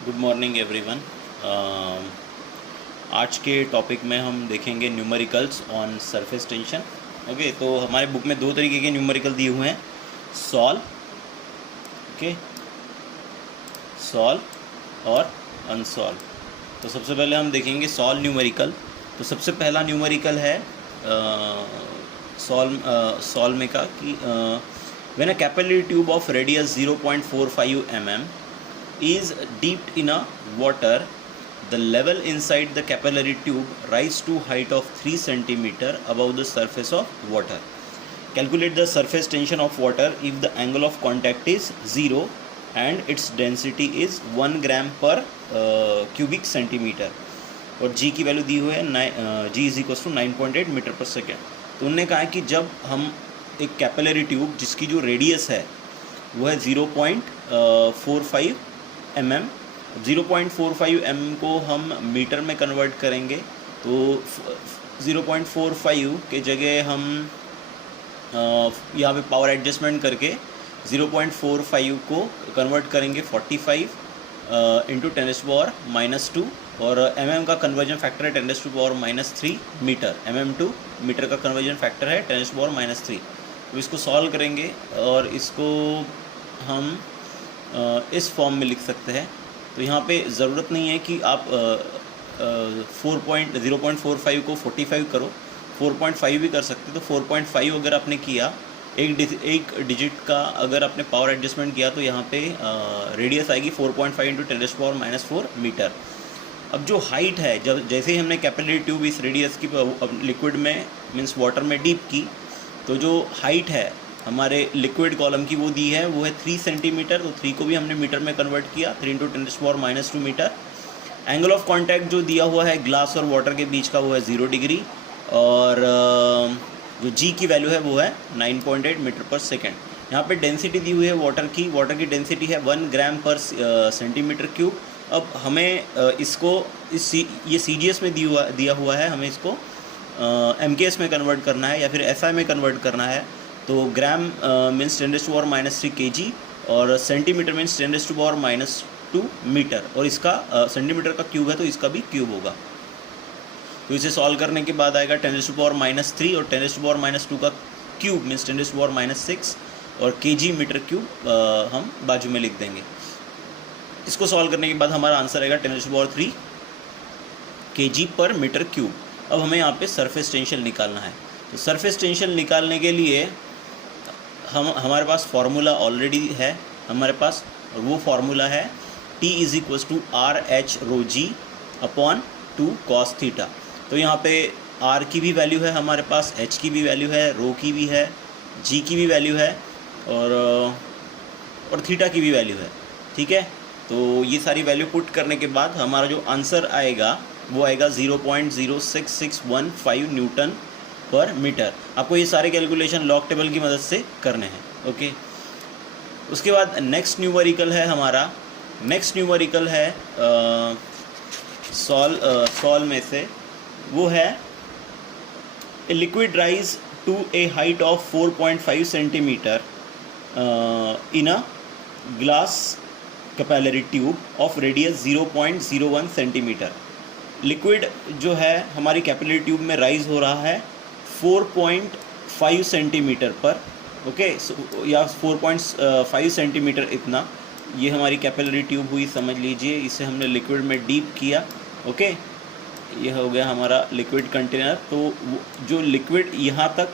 Good morning everyone. आज के topic में हम देखेंगे numericals on surface tension. Okay, तो हमारे बुक में दो तरीके के न्यूमेरिकल दिए हुए हैं, सॉल्व, ओके, सॉल्व और अनसॉल्व। तो सबसे पहले हम देखेंगे सॉल्व न्यूमेरिकल। तो सबसे पहला न्यूमेरिकल है सॉल्व में का कि when a capillary tube of radius 0.45 mm is dipped in a water, the level inside the capillary tube rise to height of 3 cm above the surface of water. Calculate the surface tension of water if the angle of contact is 0 and its density is 1 gram per cubic centimeter और g की value दी हुई है g is equal to 9.8 metre per second. तो उन्होंने कहा कि जब हम एक कैपिलरी ट्यूब जिसकी जो रेडियस है वो है 0.45 mm, 0.45 mm को हम मीटर में कन्वर्ट करेंगे तो 0.45 के जगह हम यहाँ पे पावर एडजस्टमेंट करके 0.45 को कन्वर्ट करेंगे 45 इंटू 10⁻⁻2 और mm का कन्वर्जन फैक्टर है 10⁻⁻3 मीटर, mm टू मीटर का कन्वर्जन फैक्टर है 10⁻⁻3। तो इसको सॉल्व करेंगे और इसको हम इस फॉर्म में लिख सकते हैं। तो यहाँ पे ज़रूरत नहीं है कि आप 0.45 को 45 करो, 4.5 भी कर सकते। तो 4.5 अगर आपने किया, एक डिजिट का अगर आपने पावर एडजस्टमेंट किया तो यहाँ पे रेडियस आएगी 4.5 इंटू 10⁻⁻4 मीटर। अब जो हाइट है, जब जैसे ही हमने कैपिलरी ट्यूब इस रेडियस की लिक्विड में मीन्स वाटर में डीप की, तो जो हाइट है हमारे लिक्विड कॉलम की वो दी है, वो है 3 सेंटीमीटर। तो 3 को भी हमने मीटर में कन्वर्ट किया, 3 into 10⁻⁻2 metre. Angle of contact जो दिया हुआ है ग्लास और वाटर के बीच का वो है 0 डिग्री और जो जी की वैल्यू है वो है 9.8 मीटर पर सेकेंड। यहाँ पे डेंसिटी दी हुई है वाटर की डेंसिटी है 1 ग्राम पर सेंटीमीटर क्यूब। अब हमें इसको ये CGS में दिया हुआ है, हमें इसको MKS में कन्वर्ट करना है या फिर SI में कन्वर्ट करना है। तो ग्राम मीन्स 10⁻³ kg और सेंटीमीटर मीन्स 10⁻⁻2 मीटर और इसका सेंटीमीटर का क्यूब है तो इसका भी क्यूब होगा। तो इसे सॉल्व करने के बाद आएगा 10⁻³ और 10⁻2 का क्यूब मीन्स 10⁻6 और kg मीटर क्यूब हम बाजू में लिख देंगे। इसको सॉल्व करने के बाद हमारा आंसर आएगा 10⁻3 kg पर मीटर क्यूब। अब हमें यहाँ पे सरफेस टेंशन निकालना है। तो सरफेस टेंशन निकालने के लिए हमारे पास फार्मूला ऑलरेडी है हमारे पास, और वो फार्मूला है T is equals to RH ρg upon 2 cos theta. तो यहाँ पे R की भी वैल्यू है हमारे पास, H की भी वैल्यू है, रो की भी है, G की भी वैल्यू है और थीटा की भी वैल्यू है। ठीक है, तो ये सारी वैल्यू पुट करने के बाद हमारा जो आंसर आएगा वो आएगा 0.06615 न्यूटन पर मीटर। आपको ये सारे कैलकुलेशन लॉग टेबल की मदद से करने हैं। ओके, उसके बाद नेक्स्ट न्यूमेरिकल है हमारा, नेक्स्ट न्यूमेरिकल है सॉल्व में से, वो है a liquid rise to a height of 4.5 centimetre in a glass capillary tube of radius 0.01 centimetre. Liquid जो है हमारी कैपिलरी ट्यूब में राइज हो रहा है 4.5 सेंटीमीटर पर, ओके, या 4.5 सेंटीमीटर इतना। ये हमारी कैपिलरी ट्यूब हुई, समझ लीजिए। इसे हमने लिक्विड में डीप किया, ओके, ये हो गया हमारा लिक्विड कंटेनर। तो जो लिक्विड यहाँ तक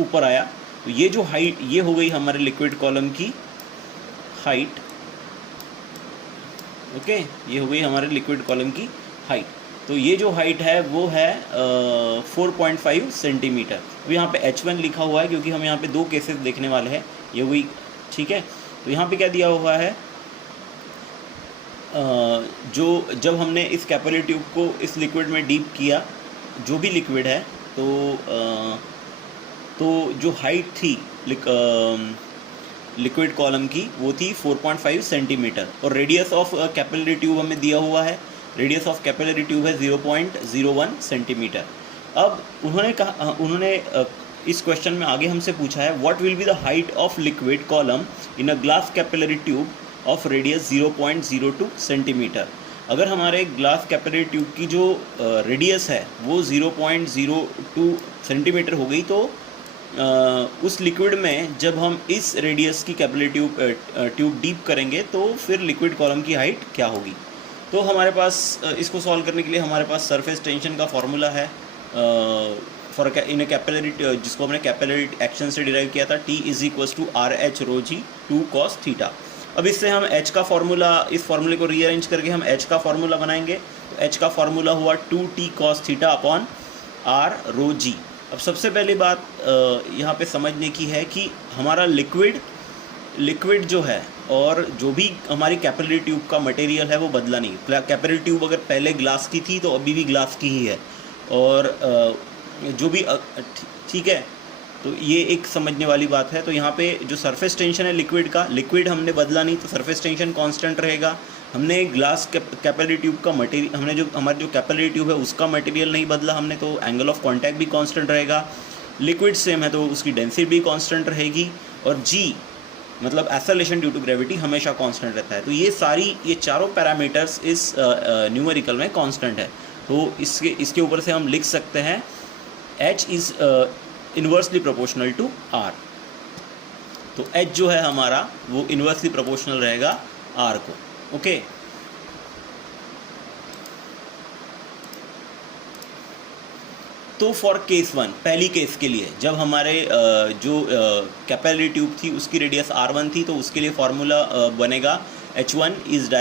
ऊपर आया, तो ये जो हाइट, ये हो गई हमारे लिक्विड कॉलम की हाइट, ओके, ये हो गई हमारे लिक्विड कॉलम की हाइट। तो ये जो हाइट है वो है 4.5 सेंटीमीटर। अब यहाँ पे H1 लिखा हुआ है क्योंकि हम यहाँ पे दो केसेस देखने वाले हैं, ये हुई। ठीक है, तो यहाँ पे क्या दिया हुआ है, जब हमने इस कैपिलरी ट्यूब को इस लिक्विड में डीप किया, जो भी लिक्विड है, तो जो हाइट थी लिक्विड कॉलम की वो थी 4.5 सेंटीमीटर और रेडियस ऑफ कैपिलरी ट्यूब हमें दिया हुआ है, रेडियस ऑफ कैपिलरी ट्यूब है 0.01 सेंटीमीटर। अब उन्होंने इस क्वेश्चन में आगे हमसे पूछा है what will be the height of liquid column in a glass capillary tube of radius 0.02 centimetre. अगर हमारे ग्लास कैपिलरी ट्यूब की जो रेडियस है वो 0.02 सेंटीमीटर हो गई, तो उस लिक्विड में जब हम इस रेडियस की कैपिलरी ट्यूब डीप करेंगे तो फिर लिक्विड कॉलम की हाइट क्या होगी। तो हमारे पास इसको सॉल्व करने के लिए हमारे पास सरफेस टेंशन का फॉर्मूला है फॉर इन ए कैपिलरी, जिसको हमने कैपिलरी एक्शन से डिराइव किया था, T is equals to RH rho g 2 cos theta. अब इससे हम H का फॉर्मूला, इस फॉर्मूले को रीअरेंज करके हम H का फॉर्मूला बनाएंगे। तो H का फॉर्मूला हुआ 2T cos theta upon R rho g। अब सबसे पहली बात यहाँ पे समझने की है कि हमारा लिक्विड जो है और जो भी हमारी कैपिलरी ट्यूब का मटेरियल है वो बदला नहीं। कैपिलरी ट्यूब अगर पहले ग्लास की थी तो अभी भी ग्लास की ही है, और जो भी ठीक है, तो ये एक समझने वाली बात है। तो यहाँ पे जो सरफेस टेंशन है लिक्विड हमने बदला नहीं, तो सरफेस टेंशन कांस्टेंट रहेगा। हमने ग्लास कैपिलरी ट्यूब का मटेरियल, हमने जो हमारी जो कैपिलरी ट्यूब है उसका मटेरियल नहीं बदला हमने, तो एंगल ऑफ कांटेक्ट भी कांस्टेंट रहेगा। लिक्विड सेम है तो उसकी डेंसिटी भी कांस्टेंट रहेगी, और जी मतलब एक्सेलरेशन ड्यू टू ग्रेविटी हमेशा कांस्टेंट रहता है। तो ये चारों पैरामीटर्स इस न्यूमेरिकल में कांस्टेंट है। तो इसके ऊपर से हम लिख सकते हैं H is inversely proportional to R। तो H जो है हमारा वो इन्वर्सली प्रोपोर्शनल रहेगा R को। ओके, तो फॉर केस 1, पहली केस के लिए जब हमारे जो कैपिलरी ट्यूब थी उसकी रेडियस R1 थी, तो उसके लिए फॉर्मूला बनेगा H1 is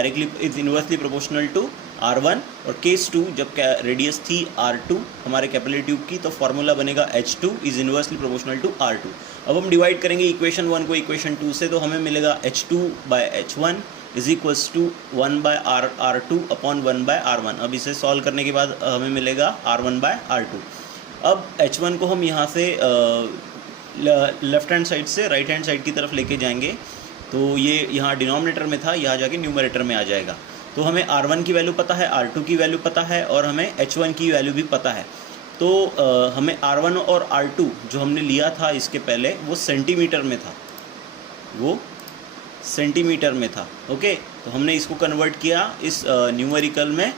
inversely proportional to R1। और केस 2 जब रेडियस थी R2 हमारे कैपिलरी ट्यूब की, तो फॉर्मूला बनेगा H2 is inversely proportional to R2। अब हम डिवाइड करेंगे इक्वेशन 1 को इक्वेशन 2 से, तो हमें मिलेगा H2/H1 is equals to 1/R2 upon 1/R1। अब इसे सॉल्व करने के बाद हमें मिलेगा R1/R2। अब H1 को हम यहाँ से लेफ्ट हैंड साइड से राइट हैंड साइड की तरफ लेके जाएंगे, तो ये यहाँ डिनोमिनेटर में था, यहाँ जाके न्यूमरेटर में आ जाएगा। तो हमें R1 की वैल्यू पता है, R2 की वैल्यू पता है, और हमें H1 की वैल्यू भी पता है। तो हमें R1 और R2 जो हमने लिया था इसके पहले वो सेंटीमीटर में था, ओके। तो हमने इसको कन्वर्ट किया इस न्यूमेरिकल में,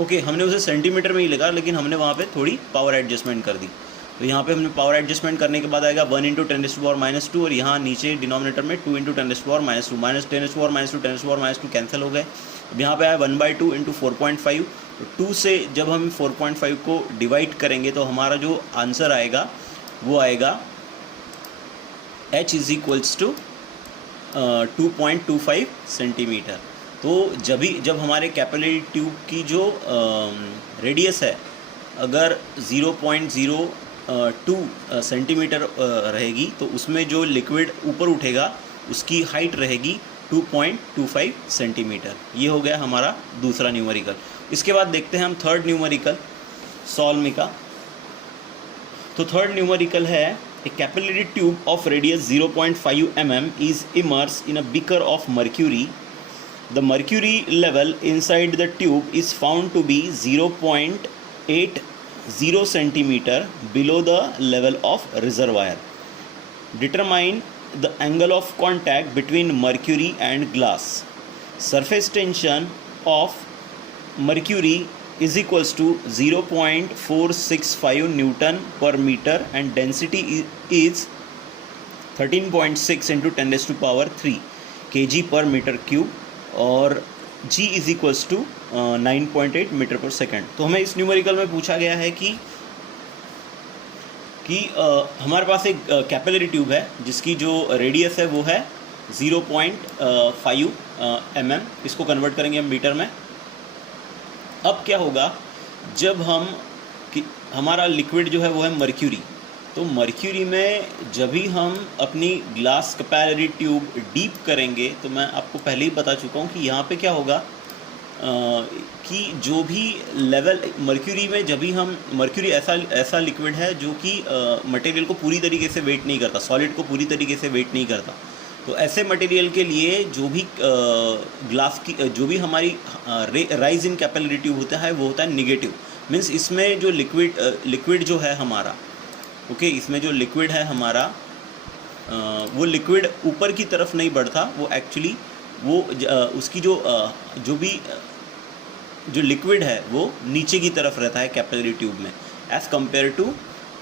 ओके हमने उसे सेंटीमीटर में ही लिखा, लेकिन हमने वहाँ पे थोड़ी पावर एडजस्टमेंट कर दी। तो यहाँ पे हमने पावर एडजस्टमेंट करने के बाद आएगा 1 × 10⁻², और यहाँ नीचे डिनोमिनेटर में 2 × 10⁻², -10⁻², 10⁻² कैंसिल हो गए। अब यहाँ पे आया 1/2 × 4.5। तो 2 से जब हम 4.5 को डिवाइड करेंगे तो हमारा जो आंसर आएगा वो आएगा H is equals to 2.25 centimetre. तो जब हमारे कैपिलरी ट्यूब की जो रेडियस है अगर 0.02 सेंटीमीटर रहेगी, तो उसमें जो लिक्विड ऊपर उठेगा उसकी हाइट रहेगी 2.25 सेंटीमीटर। ये हो गया हमारा दूसरा न्यूमेरिकल। इसके बाद देखते हैं हम थर्ड न्यूमेरिकल सॉल्व का। तो थर्ड न्यूमेरिकल है A capillary tube of radius 0.5 mm is immersed in a beaker of mercury. The mercury level inside the tube is found to be 0.80 centimeter below the level of reservoir. Determine the angle of contact between mercury and glass. Surface tension of mercury is equals to 0.465 Newton per meter and density is 13.6 into 10⁻³ kg per meter cube, और G is equals to 9.8 metre per second. तो हमें इस numerical में पूछा गया है कि हमारे पास एक कैपिलरी ट्यूब है जिसकी जो रेडियस है वो है 0.5 mm। इसको कन्वर्ट करेंगे हम मीटर में। अब क्या होगा जब हमारा लिक्विड जो है वो है मर्क्यूरी, तो मर्क्यूरी में जब भी हम अपनी ग्लास कैपिलरी ट्यूब डीप करेंगे, तो मैं आपको पहले ही बता चुका हूँ कि यहाँ पे क्या होगा कि जो भी लेवल मर्क्यूरी में जब भी हम मर्क्यूरी ऐसा लिक्विड है जो कि मटेरियल को पूरी तरीके से वेट नहीं करता, सॉलिड को पूरी तरीके से वेट नहीं करता। तो ऐसे मटेरियल के लिए जो भी ग्लास की जो भी हमारी राइज इन कैपिलरी ट्यूब होता है वो होता है निगेटिव। मीन्स इसमें जो लिक्विड जो है हमारा, ओके, इसमें जो लिक्विड है हमारा वो लिक्विड ऊपर की तरफ नहीं बढ़ता, वो एक्चुअली वो उसकी जो लिक्विड है वो नीचे की तरफ रहता है कैपिलरी ट्यूब में, as compare to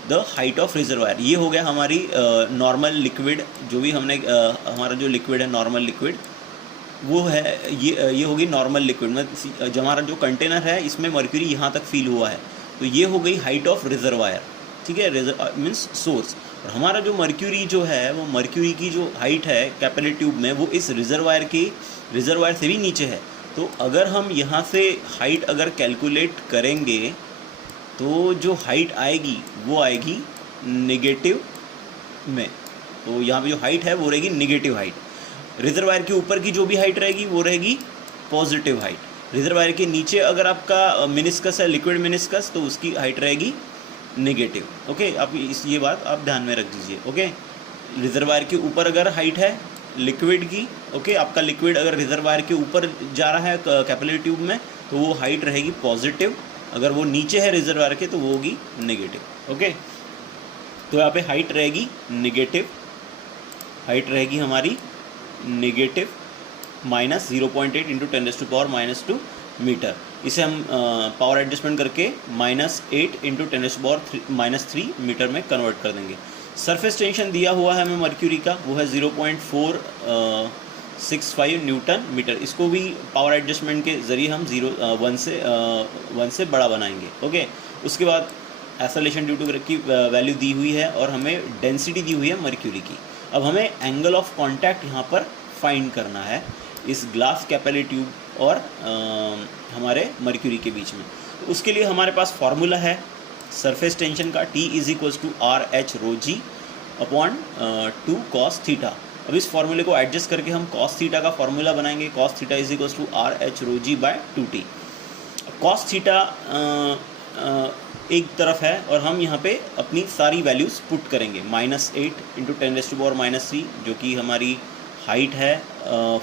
the height of reservoir. ये हो गया हमारी नॉर्मल लिक्विड, जो भी हमने हमारा जो लिक्विड है नॉर्मल लिक्विड वो है, ये होगी नॉर्मल लिक्विड में जो हमारा जो कंटेनर है इसमें मर्क्यूरी यहाँ तक फील हुआ है, तो ये हो गई हाइट ऑफ रिजर्वायर, ठीक है, मीन्स सोर्स। और हमारा जो मर्क्यूरी जो है वो मर्क्यूरी की जो हाइट है कैपिलरी ट्यूब में वो इस रिजर्वायर से भी नीचे है। तो अगर हम यहाँ से हाइट अगर कैलकुलेट करेंगे तो जो हाइट आएगी वो आएगी नेगेटिव में, तो यहाँ पे जो हाइट है वो रहेगी नेगेटिव हाइट। रिजर्वायर के ऊपर की जो भी हाइट रहेगी वो रहेगी पॉजिटिव हाइट। रिजर्वायर के नीचे अगर आपका मिनिस्कस है, लिक्विड मिनिस्कस, तो उसकी हाइट रहेगी नेगेटिव। ओके, आप ये बात आप ध्यान में रख दीजिए। ओके, रिजर्वायर के ऊपर अगर हाइट है लिक्विड की, ओके, आपका लिक्विड अगर रिजर्वायर के ऊपर जा रहा है कैपिलरी ट्यूब में तो वो हाइट रहेगी पॉजिटिव, अगर वो नीचे है रिजर्वायर के तो वो होगी नेगेटिव। ओके, तो यहाँ पे हाइट रहेगी नेगेटिव, हाइट रहेगी हमारी नेगेटिव माइनस 0.8 इंटू 10⁻⁻² मीटर। इसे हम पावर एडजस्टमेंट करके -8 इंटू 10⁻³ मीटर में कन्वर्ट कर देंगे। सरफेस टेंशन दिया हुआ है हमें मर्क्यूरी का, वो है 0.465 न्यूटन मीटर। इसको भी पावर एडजस्टमेंट के ज़रिए हम 1 से बड़ा बनाएंगे। ओके, उसके बाद एसोलेशन ड्यू टू की वैल्यू दी हुई है और हमें डेंसिटी दी हुई है मर्क्यूरी की। अब हमें एंगल ऑफ कांटेक्ट यहाँ पर फाइंड करना है इस ग्लास कैपिलरी ट्यूब और हमारे मर्क्यूरी के बीच में। तो उसके लिए हमारे पास फार्मूला है सरफेस टेंशन का, T = RH ρg upon 2 cos theta. अब इस फार्मूले को एडजस्ट करके हम cos थीटा का फार्मूला बनाएंगे, cos theta = RH ρg/2t। cos theta एक तरफ है और हम यहाँ पे अपनी सारी वैल्यूज़ पुट करेंगे। -8 इंटू 10⁻³ जो कि हमारी हाइट है,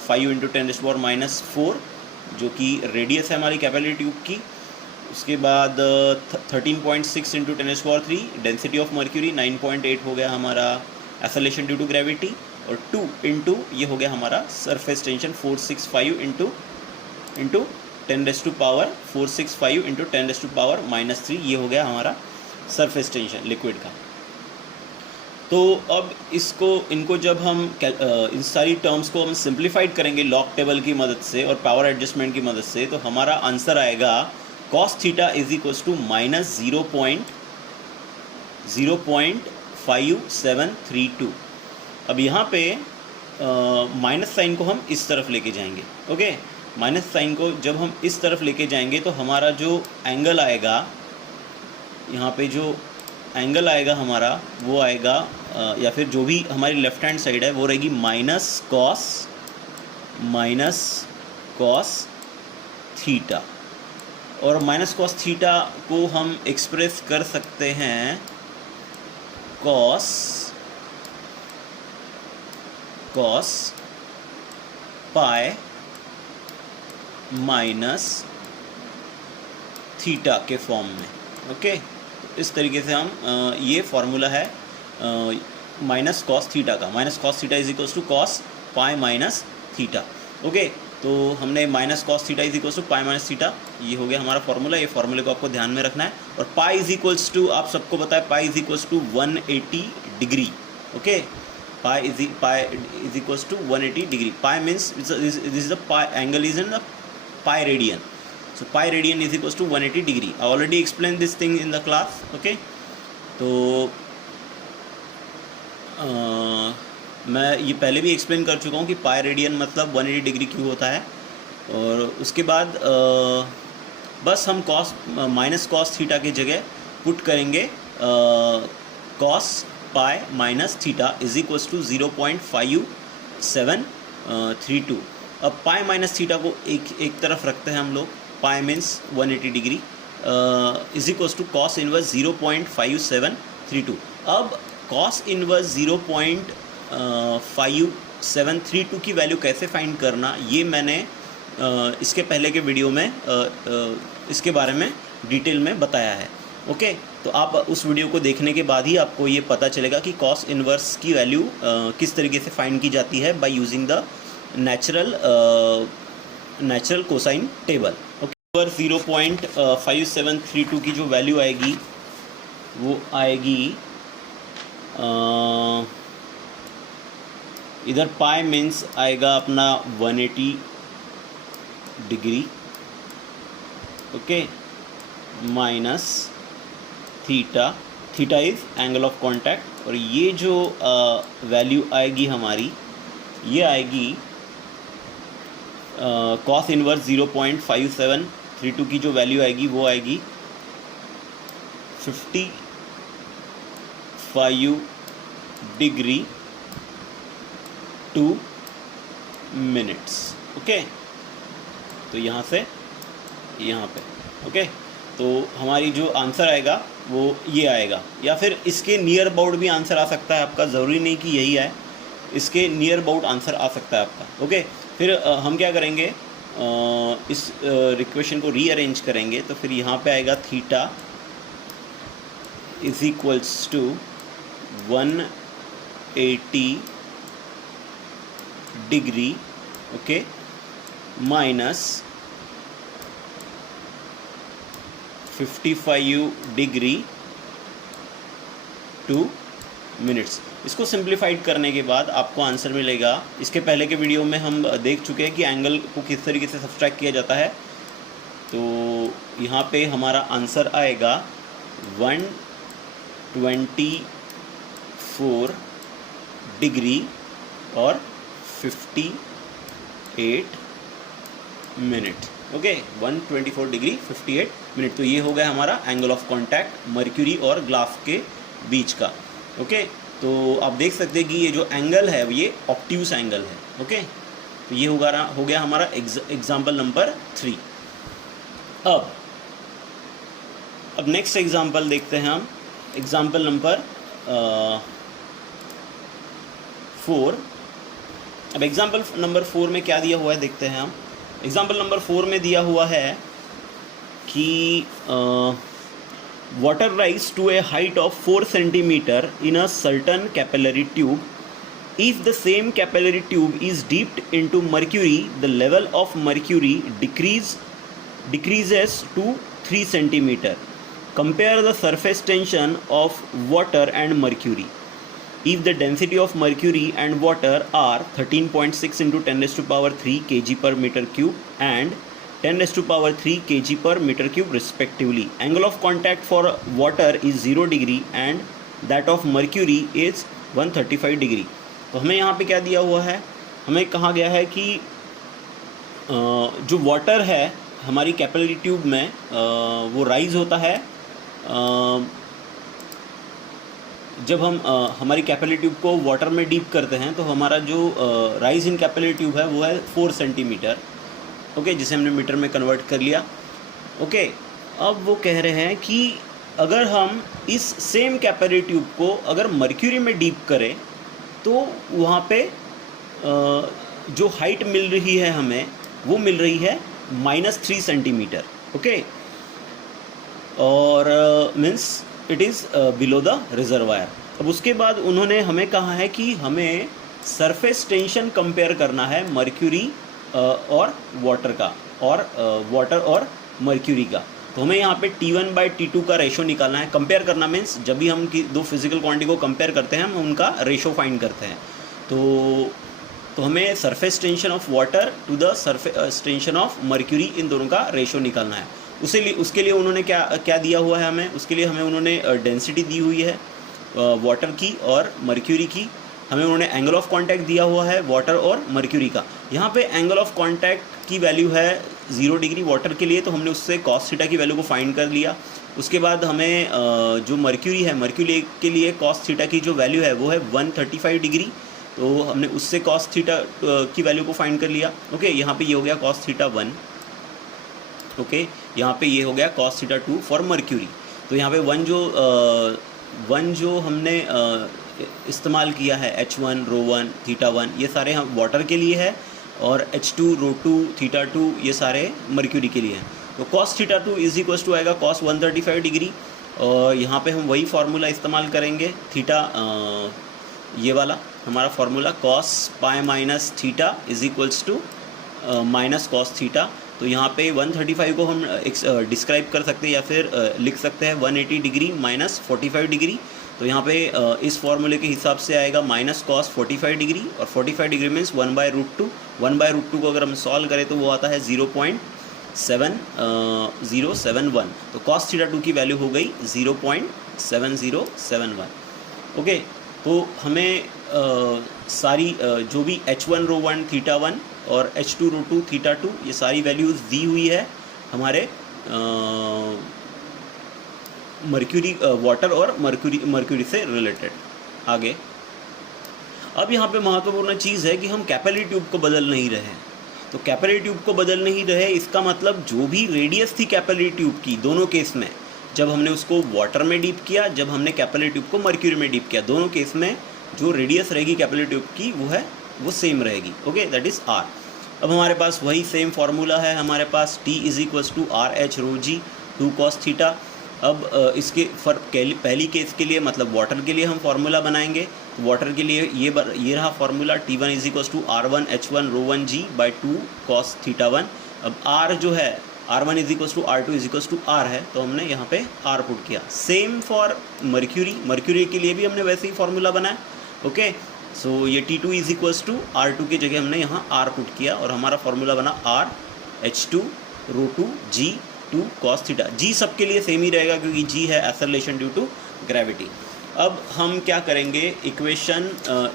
5 इंटू 10⁻⁴ जो कि रेडियस है हमारी कैपिलरी ट्यूब की। उसके बाद 13.6 इंटू 10⁻³ डेंसिटी ऑफ मर्क्यूरी, 9.8 हो गया हमारा एसोलेशन ड्यू टू ग्रेविटी, और 2 इंटू ये हो गया हमारा सरफेस टेंशन 465 इंटू 10⁻⁴65 इंटू 10⁻⁻3, ये हो गया हमारा सरफेस टेंशन लिक्विड का। तो अब इनको जब हम इन सारी टर्म्स को हम सिंप्लीफाइड करेंगे लॉग टेबल की मदद से और पावर एडजस्टमेंट की मदद से, तो हमारा आंसर आएगा cos थीटा = -0.5732। अब यहाँ पे माइनस साइन को हम इस तरफ लेके जाएंगे। ओके, माइनस साइन को जब हम इस तरफ लेके जाएंगे तो हमारा जो एंगल आएगा, यहाँ पे जो एंगल आएगा हमारा वो आएगा या फिर जो भी हमारी लेफ्ट हैंड साइड है वो रहेगी माइनस कॉस थीटा। और माइनस कॉस थीटा को हम एक्सप्रेस कर सकते हैं कॉस पाई माइनस थीटा के फॉर्म में। ओके, इस तरीके से हम ये फार्मूला है माइनस कॉस थीटा का, minus cos theta = cos pi minus theta. Okay, तो हमने माइनस कॉस थीटा = पाई माइनस थीटा, ये हो गया हमारा फार्मूला। ये फार्मूले को आपको ध्यान में रखना है। और पाई = आप सबको पता है पाई = 180 degree. Okay, pi = 180 degree. Pi means this is the pi angle is in the pi radian, so pi radian = 180 degree. I already explained this thing in the class. Okay, तो मैं ये पहले भी एक्सप्लेन कर चुका हूँ कि पाई रेडियन मतलब 180 डिग्री क्यों होता है। और उसके बाद बस हम माइनस कॉस थीटा की जगह पुट करेंगे cos पाई माइनस थीटा = 0.5732। अब पाई माइनस थीटा को एक तरफ रखते हैं हम लोग। पाई मीन्स 180 डिग्री = cos इनवर्स 0.5732। अब cos इनवर्स 0.5732 की वैल्यू कैसे फाइंड करना, ये मैंने इसके पहले के वीडियो में इसके बारे में डिटेल में बताया है। ओके, तो आप उस वीडियो को देखने के बाद ही आपको ये पता चलेगा कि कॉस इन्वर्स की वैल्यू किस तरीके से फाइंड की जाती है by using the natural cosine table. Okay, पर 0.5732 की जो वैल्यू आएगी वो आएगी इधर पाई मीन्स आएगा अपना 180 degree, okay, minus theta, theta is angle of contact, और ये जो वैल्यू आएगी हमारी, ये आएगी कॉस इनवर्स 0.5732 की जो वैल्यू आएगी वो आएगी 55 डिग्री 2 मिनट्स। ओके, तो यहाँ से यहाँ पे, ओके, तो हमारी जो आंसर आएगा वो ये आएगा, या फिर इसके नियर अबाउट भी आंसर आ सकता है आपका, ज़रूरी नहीं कि यही है, इसके नियर अबाउट आंसर आ सकता है आपका। ओके, फिर हम क्या करेंगे, इस इक्वेशन को रीअरेंज करेंगे, तो फिर यहाँ पे आएगा theta is equals to 180 degree, okay, minus 55 degree 2 minutes. इसको सिंप्लीफाइड करने के बाद आपको आंसर मिलेगा, इसके पहले के वीडियो में हम देख चुके हैं कि एंगल को किस तरीके से सब्सट्रैक्ट किया जाता है। तो यहाँ पे हमारा आंसर आएगा 124 डिग्री और 58 मिनट। Okay, 124 degree 58 minute. तो ये हो गया हमारा एंगल ऑफ कांटेक्ट मर्क्यूरी और ग्लास के बीच का। ओके, तो आप देख सकते हैं कि ये जो एंगल है ये ऑब्ट्यूस एंगल है। ओके, तो ये हो गया हमारा एग्जाम्पल नंबर 3। अब नेक्स्ट एग्जाम्पल देखते हैं हम, एग्जाम्पल नंबर 4। अब एग्जाम्पल नंबर 4 में क्या दिया हुआ है देखते हैं हम। एग्जाम्पल नंबर 4 में दिया हुआ है कि water rise to a height of 4 centimeter in a certain capillary tube. If the same capillary tube is dipped into mercury, the level of mercury decreases to 3 centimeter. Compare the surface tension of water and mercury. If the density of mercury and water are 13.6 into 10 raised to power 3 kg per meter cube and 10 raised to power 3 kg per meter cube respectively. Angle of contact for water is 0 degree and that of mercury is 135 degree. तो हमें यहाँ पे क्या दिया हुआ है, हमें कहा गया है कि जो वाटर है हमारी कैपिलरी ट्यूब में वो राइज होता है जब हम हमारी कैपिलरी ट्यूब को वाटर में डीप करते हैं, तो हमारा जो राइज इन कैपिलरी ट्यूब है वो है 4 सेंटीमीटर। ओके, जिसे हमने मीटर में कन्वर्ट कर लिया। ओके, अब वो कह रहे हैं कि अगर हम इस सेम कैपिलरी ट्यूब को अगर मर्क्यूरी में डीप करें तो वहाँ पे जो हाइट मिल रही है हमें वो मिल रही है -3 सेंटीमीटर। ओके, और means it is below the reservoir. अब उसके बाद उन्होंने हमें कहा है कि हमें सरफेस टेंशन कंपेयर करना है मर्क्यूरी और वाटर का, और वाटर और मर्क्यूरी का। तो हमें यहाँ पे T1/T2 का रेशो निकालना है। कंपेयर करना मीन्स जब भी हम दो फिजिकल क्वांटिटी को कंपेयर करते हैं हम उनका रेशो फाइंड करते हैं। तो हमें surface tension of water to the surface tension of mercury, इन दोनों का रेशो निकालना है। उसके लिए उन्होंने क्या दिया हुआ है हमें, उसके लिए हमें उन्होंने डेंसिटी दी हुई है वाटर की और मर्क्यूरी की। हमें उन्होंने एंगल ऑफ कांटेक्ट दिया हुआ है वाटर और मर्क्यूरी का। यहाँ पे एंगल ऑफ कांटेक्ट की वैल्यू है 0 डिग्री वाटर के लिए, तो हमने उससे कॉस थीटा की वैल्यू को फाइंड कर लिया। उसके बाद हमें जो मर्क्यूरी है, मर्क्यूरी के लिए कॉस थीटा की जो वैल्यू है वो है 135 डिग्री, तो हमने उससे कॉस थीटा की वैल्यू को फाइंड कर लिया। ओके, यहाँ पे ये हो गया कॉस थीटा 1। ओके, यहाँ पे ये हो गया कॉस थीटा 2 फॉर मर्क्यूरी। तो यहाँ पे वन जो हमने इस्तेमाल किया है H1 ρ1 θ1 ये सारे हम वाटर के लिए है, और H2 ρ2 θ2 ये सारे मर्क्यूरी के लिए हैं। तो cos θ2 इज इक्वल्स टू आएगा cos 135 डिग्री और यहाँ पे हम वही फार्मूला इस्तेमाल करेंगे, थीटा ये वाला हमारा formula cos pi minus theta is equals to minus cos theta. तो यहाँ पे 135 को हम डिस्क्राइब कर सकते हैं या फिर लिख सकते हैं 180 डिग्री माइनस 45 डिग्री। तो यहाँ पे इस फॉर्मूले के हिसाब से आएगा माइनस कॉस 45 डिग्री, और 45 डिग्री मीन्स 1/√2। 1/√2 को अगर हम सॉल्व करें तो वो आता है 0.7071। तो कॉस थीटा 2 की वैल्यू हो गई 0.7071। ओके, तो हमें सारी जो भी H1 रो 1 थीटा 1 और H2 रो 2 थीटा 2 ये सारी वैल्यूज़ दी हुई है हमारे मर्क्यूरी वाटर और मर्क्यूरी से रिलेटेड। आगे अब यहाँ पे महत्वपूर्ण चीज़ है कि हम कैपिलरी ट्यूब को बदल नहीं रहे हैं। तो कैपिलरी ट्यूब को बदल नहीं रहे, इसका मतलब जो भी रेडियस थी कैपिलरी ट्यूब की दोनों केस में, जब हमने उसको वाटर में डीप किया, जब हमने कैपिलरी ट्यूब को मर्क्यूरी में डीप किया, दोनों केस में जो रेडियस रहेगी कैपिलरी ट्यूब की वो सेम रहेगी। Okay, that is R. अब हमारे पास वही सेम फार्मूला है, हमारे पास T is equals to R H rho g 2 cos theta. अब इसके पहली केस के लिए मतलब वाटर के लिए हम फार्मूला बनाएंगे। तो वाटर के लिए ये रहा formula T1 is equals to R1 H1 rho 1 g by 2 cos theta 1। अब R जो है R1 is equals to R2 is equals to R है, तो हमने यहाँ पे R पुट किया। सेम फॉर मर्क्यूरी के लिए भी हमने वैसे ही फार्मूला बनाया। ओके, सो ये T2 is equals to R2 की जगह हमने यहाँ R पुट किया और हमारा फार्मूला बना R H2 रो 2 G2 cos थीटा। G सबके लिए सेम ही रहेगा क्योंकि G है एक्सेलरेशन ड्यू टू ग्रेविटी। अब हम क्या करेंगे, इक्वेशन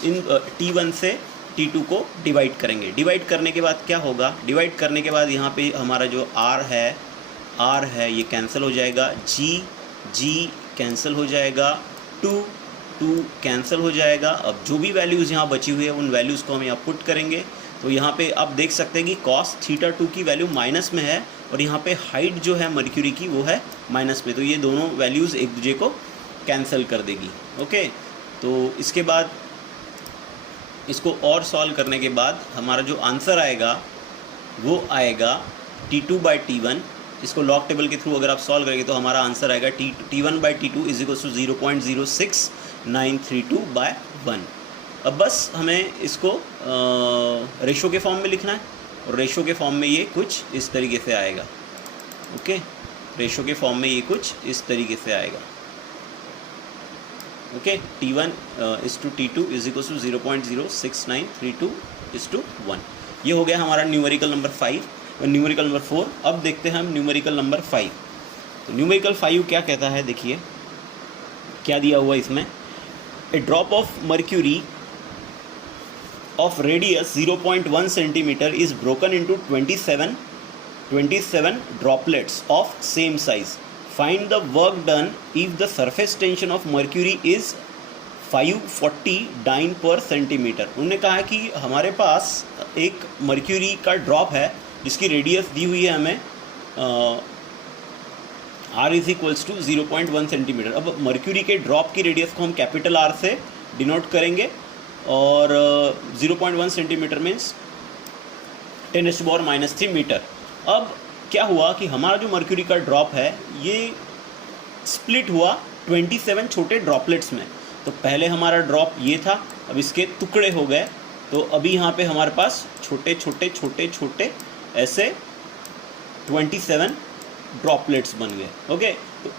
इन T1 से T2 को डिवाइड करेंगे। डिवाइड करने के बाद क्या होगा, डिवाइड करने के बाद यहाँ पे हमारा जो R है ये कैंसिल हो जाएगा, G कैंसिल हो जाएगा, 2 कैंसिल हो जाएगा। अब जो भी वैल्यूज़ यहाँ बची हुई है उन वैल्यूज़ को हम यहाँ पुट करेंगे। तो यहाँ पे आप देख सकते हैं कि cos थीटा 2 की वैल्यू माइनस में है और यहाँ पे हाइट जो है मर्क्यूरी की वो है माइनस में, तो ये दोनों वैल्यूज़ एक दूसरे को कैंसिल कर देगी। ओके, तो इसके बाद इसको और सॉल्व करने के बाद हमारा जो आंसर आएगा वो आएगा T2 बाई T1। इसको लॉग टेबल के थ्रू अगर आप सॉल्व करेंगे तो हमारा आंसर आएगा T1 by T2 is equal to 0.06932/1। अब बस हमें इसको रेशो के फॉर्म में लिखना है और रेशो के फॉर्म में ये कुछ इस तरीके से आएगा। ओके, रेशो के फॉर्म में ये कुछ इस तरीके से आएगा। Okay, T1 is to T2 is equal to 0.06932:1। ये हो गया हमारा न्यूमेरिकल नंबर 5 और न्यूमेरिकल नंबर 4। अब देखते हैं हम न्यूमेरिकल नंबर 5। तो न्यूमेरिकल 5 क्या कहता है, देखिए क्या दिया हुआ इसमें। A drop of mercury of radius 0.1 centimetre is broken into 27 droplets of same size. Find the work done if the surface tension of mercury is 540 dyne per centimetre. उन्होंने कहा कि हमारे पास एक मर्क्यूरी का ड्रॉप है जिसकी रेडियस दी हुई है हमें R is equals to 0.1 centimetre. अब मर्क्यूरी के ड्रॉप की रेडियस को हम कैपिटल R से डिनोट करेंगे और 0.1 सेंटीमीटर मीन्स 10⁻³ मीटर। अब क्या हुआ कि हमारा जो मर्क्यूरी का ड्रॉप है ये स्प्लिट हुआ 27 छोटे ड्रॉपलेट्स में। तो पहले हमारा ड्रॉप ये था, अब इसके टुकड़े हो गए, तो अभी यहाँ पे हमारे पास छोटे छोटे ऐसे 27 ड्रॉपलेट्स बन गए। ओके, तो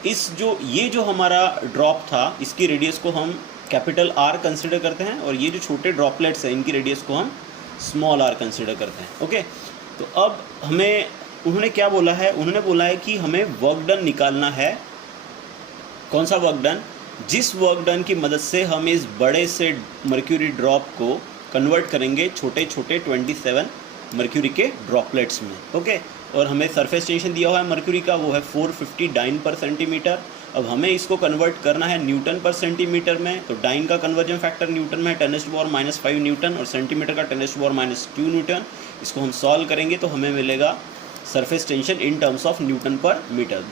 ये जो हमारा ड्रॉप था इसकी रेडियस को हम कैपिटल R कंसिडर करते हैं और ये जो छोटे ड्रॉपलेट्स हैं इनकी रेडियस को हम स्मॉल r कंसिडर करते हैं। ओके, तो अब उन्होंने क्या बोला है, उन्होंने बोला है कि हमें वर्क डन निकालना है। कौन सा वर्क डन, जिस वर्क डन की मदद से हम इस बड़े से मर्क्यूरी ड्रॉप को कन्वर्ट करेंगे छोटे 27 मर्क्यूरी के ड्रॉपलेट्स में। ओके, और हमें सरफेस टेंशन दिया हुआ है मर्क्यूरी का, वो है 450 डाइन पर सेंटीमीटर। अब हमें इसको कन्वर्ट करना है न्यूटन पर सेंटीमीटर में, तो डाइन का कन्वर्जन फैक्टर न्यूटन में है 10⁻⁻5 न्यूटन और सेंटीमीटर का 10⁻² न्यूटन। इसको हम सॉल्व करेंगे तो हमें मिलेगा surface tension in terms of newton per metre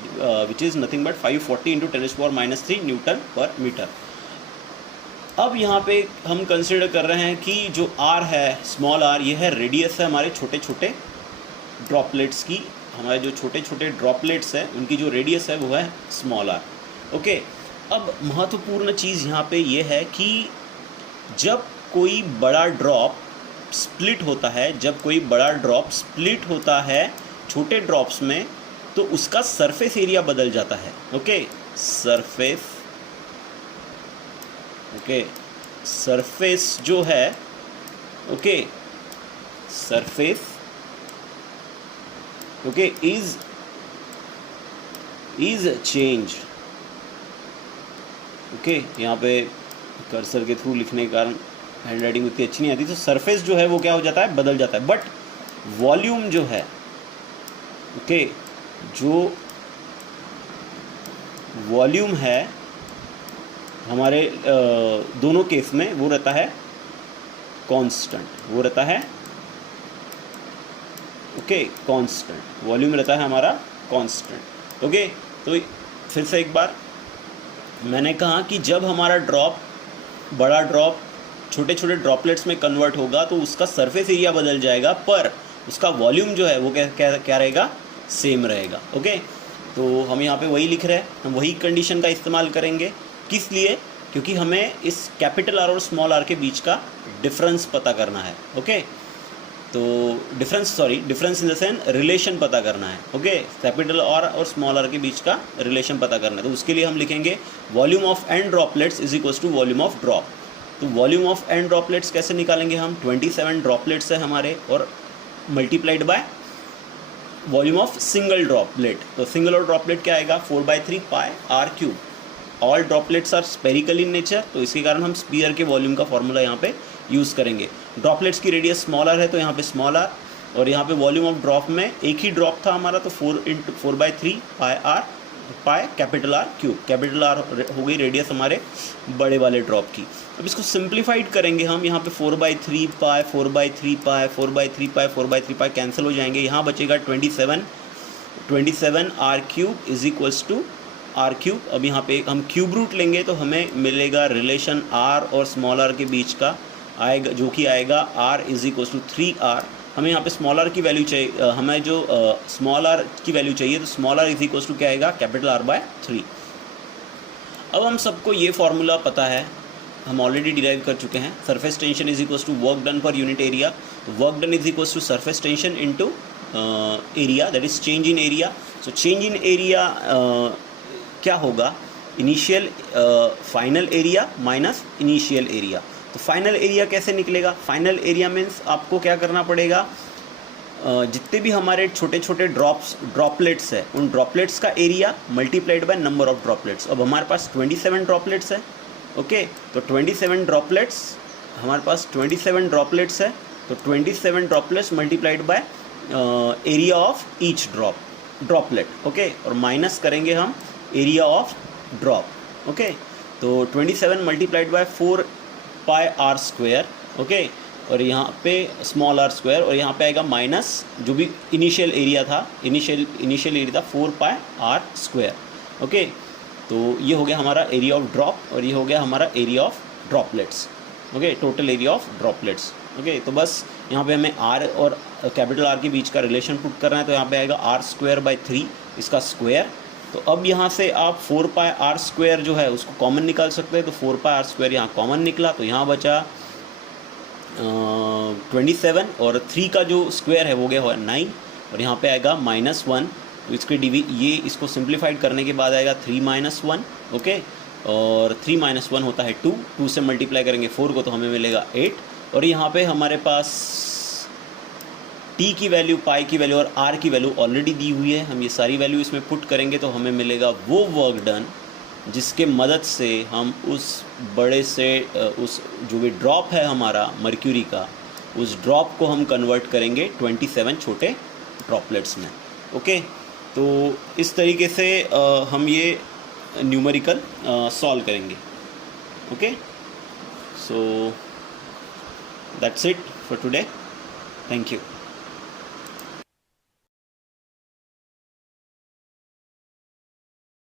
which is nothing but 540 into 10⁻³ newton per metre. अब यहाँ पे हम कंसिडर कर रहे हैं कि जो R है स्मॉल r, ये है रेडियस है हमारे छोटे छोटे ड्रॉपलेट्स की। हमारे जो छोटे छोटे ड्रॉपलेट्स है उनकी जो रेडियस है वो है स्मॉल r। ओके, अब महत्वपूर्ण चीज़ यहाँ पे ये है कि जब कोई बड़ा ड्रॉप स्प्लिट होता है, जब कोई बड़ा ड्रॉप स्प्लिट होता है छोटे ड्रॉप्स में, तो उसका सरफेस एरिया बदल जाता है। ओके, सरफेस, ओके, सरफेस जो है, okay, surface, okay, is change. Okay, यहाँ पे कर्सर के थ्रू लिखने के कारण हैंड राइटिंग उतनी अच्छी नहीं आती, तो सरफेस जो है वो क्या हो जाता है, बदल जाता है। बट वॉल्यूम जो है, ओके, जो वॉल्यूम है हमारे दोनों केस में वो रहता है कांस्टेंट, वो रहता है, ओके, कांस्टेंट, वॉल्यूम रहता है हमारा कांस्टेंट। ओके, तो फिर से एक बार मैंने कहा कि जब हमारा ड्रॉप, बड़ा ड्रॉप छोटे छोटे ड्रॉपलेट्स में कन्वर्ट होगा तो उसका सरफेस एरिया बदल जाएगा, पर उसका वॉल्यूम जो है वो क्या रहेगा, सेम रहेगा। ओके, तो हम यहाँ पे वही लिख रहे हैं, हम वही कंडीशन का इस्तेमाल करेंगे। किस लिए? क्योंकि हमें इस कैपिटल आर और स्मॉल आर के बीच का डिफरेंस पता करना है। ओके, तो difference in the sense relation पता करना है। ओके, कैपिटल आर और स्मॉल आर के बीच का रिलेशन पता करना है, तो उसके लिए हम लिखेंगे volume of n droplets is equals to volume of drop. तो वॉल्यूम ऑफ एन ड्रॉपलेट्स कैसे निकालेंगे हम, 27 ड्रॉपलेट्स है हमारे, और multiplied by volume of single droplet. तो सिंगल और ड्रॉपलेट क्या आएगा, 4/3 pi r cube. All droplets are spherical in nature, तो इसके कारण हम स्पीयर के वॉल्यूम का फॉर्मूला यहाँ पे यूज़ करेंगे। ड्रॉपलेट्स की रेडियस स्मॉलर है तो यहाँ पे स्मॉल आर, और यहाँ पे वॉल्यूम ऑफ ड्रॉप में एक ही ड्रॉप था हमारा, तो 4/3 pi R, pi capital R cube. Capital R हो गई रेडियस हमारे बड़े वाले ड्रॉप की। अब इसको सिंप्लीफाइड करेंगे हम, यहाँ पे 4/3 पाई, 4/3 पाई, 4/3 पाई, 4/3 पाई कैंसिल हो जाएंगे, यहाँ बचेगा 27 R cube is equals to R cube. अब यहाँ पे हम क्यूब रूट लेंगे तो हमें मिलेगा रिलेशन आर और स्मॉल आर के बीच का आएगा, जो कि आएगा are is equals to 3r। हमें यहाँ पे स्मॉल आर की वैल्यू चाहिए, हमें जो स्मॉल आर की वैल्यू चाहिए, तो small R is equals to क्या आएगा, कैपिटल R/3। अब हम सबको ये फॉर्मूला पता है, हम ऑलरेडी डिराइव कर चुके हैं। Surface tension is equals to work done per unit area, work done is equals to surface tension into area, that is change in area. So change in area क्या होगा, initial final area minus initial area. तो final area कैसे निकलेगा, final area means आपको क्या करना पड़ेगा, जितने भी हमारे छोटे छोटे ड्रॉपलेट्स है, उन ड्रॉपलेट्स का area multiplied by number of droplets. अब हमारे पास 27 ड्रॉपलेट्स है। ओके, तो 27 ड्रॉपलेट्स, हमारे पास 27 ड्रॉपलेट्स है, तो 27 droplets multiplied by area of each droplet. Okay, और माइनस करेंगे हम एरिया ऑफ ड्रॉप। ओके, तो 27 multiplied by 4 pi R square. Okay, और यहाँ पे स्मॉल आर स्क्वायर, और यहाँ पे आएगा माइनस जो भी इनिशियल एरिया था, इनिशियल एरिया था 4 पाई आर स्क्वायर। ओके, तो ये हो गया हमारा एरिया ऑफ ड्रॉप, और ये हो गया हमारा area of droplets. Okay, total area of droplets. Okay, तो बस यहाँ पे हमें आर और कैपिटल आर के बीच का रिलेशन पुट करना है, तो यहाँ पे आएगा r²/3 इसका स्क्वायर। तो अब यहाँ से आप 4 पाई आर स्क्वायर जो है उसको कॉमन निकाल सकते हैं, तो 4 पाई आर स्क्वायर यहाँ कॉमन निकला, तो यहाँ बचा 27, और 3 का जो स्क्वायर है वो गया हुआ 9, और यहाँ पे आएगा -1। तो इसके ये इसको सिंप्लीफाइड करने के बाद आएगा 3 - 1। ओके, और 3 - 1 होता है 2 से मल्टीप्लाई करेंगे 4 को, तो हमें मिलेगा 8। और यहाँ पे हमारे पास t की वैल्यू, पाई की वैल्यू और r की वैल्यू ऑलरेडी दी हुई है। हम ये सारी वैल्यू इसमें पुट करेंगे तो हमें मिलेगा वो वर्क डन जिसके मदद से हम उस बड़े से उस जो भी ड्रॉप है हमारा मर्क्यूरी का, उस ड्रॉप को हम कन्वर्ट करेंगे 27 छोटे ड्रॉपलेट्स में। ओके, तो इस तरीके से हम ये न्यूमेरिकल सॉल्व करेंगे। Okay, so that's it for today, thank you.